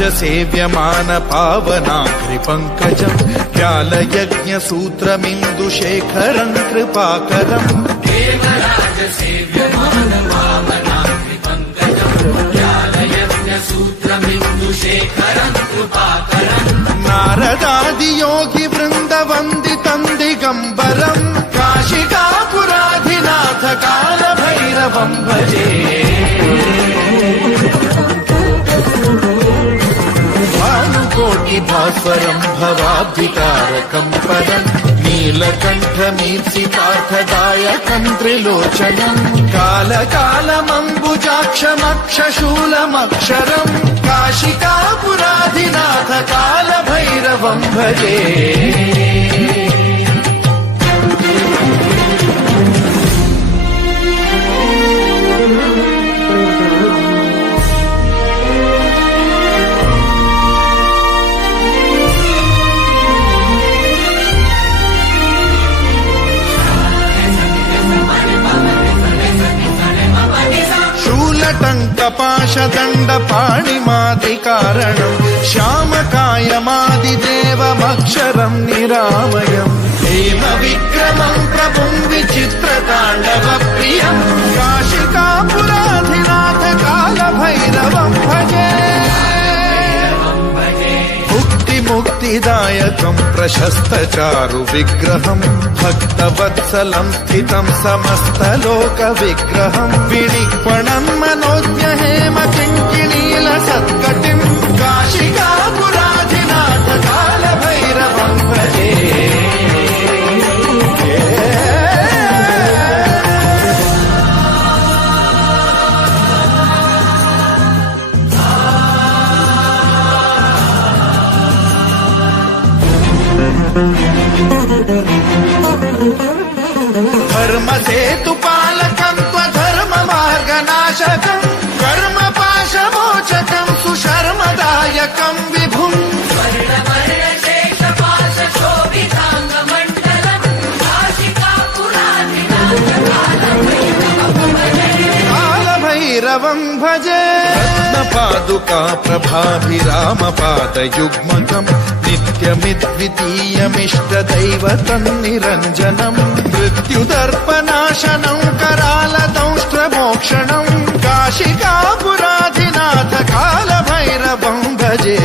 सेव्यमान पावनाघ्रिपङ्कजम् व्यालयज्ञसूत्रमिन्दुशेखरम् कृपाकरम् नारदादियोगि वृन्दवन्दितम् दिगम्बरम् काशिकापुराधिनाथ कालभैरवम् भजे भास्वरम् भवाब्धिकारकम् पदम् नीलकण्ठमीप्सितार्थदायकम् त्रिलोचनम् कालकालमम्बुजाक्षमक्षशूलमक्षरम् काशिकापुराधिनाथ कालभैरवम् भजे टङ्कपाशदण्डपाणिमादिकारणम् श्यामकायमादिदेवमक्षरम् निरामयम् हेम विक्रमम् प्रभुम् विचित्रताण्डवप्रियम् काशिकापुराधिनाथ कालभैरवम् भजे मुक्तिदायकम् प्रशस्तचारु विग्रहम् भक्तवत्सलम् स्थितम् समस्तलोकविग्रहम् विनिक्वणम् मनोज्ञहेम किङ्किणील सत्कटिम् काशिकापुराधिनाथ कालभैरवम् भजे धर्मसेतुपालकम् त्वधर्ममार्गनाशकम् कर्मपाशमोचकम् सुशर्मदायकम् विभुम् कालभैरवम् भजे रत्नपादुका प्रभाभिरामपादयुग्मकम् नित्यमिद्वितीयमिष्टदैवतम् निरञ्जनम् मृत्युदर्पनाशनम् करालदंष्ट्रमोक्षणम् काशिकापुराधिनाथ कालभैरवम् भजे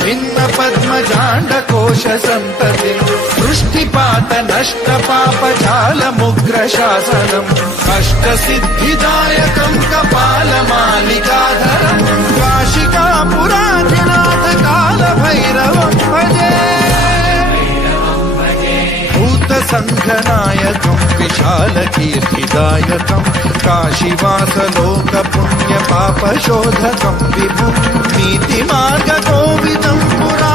भिन्न पद्मजाण्डकोश सन्ततिम् दृष्टिपात नष्ट पापजालमुग्र शासनम् अष्टसिद्धिदायकम् कपालमालिकाधरम् काशिकापुराधिनाथ कालभैरवम् भजे भूतसङ्घनायकम् विशालकीर्तिदायकम् काशीवासलोकपुण्यपापशोधकम् विभुम् नीतिमार्गकोविदम् पुरा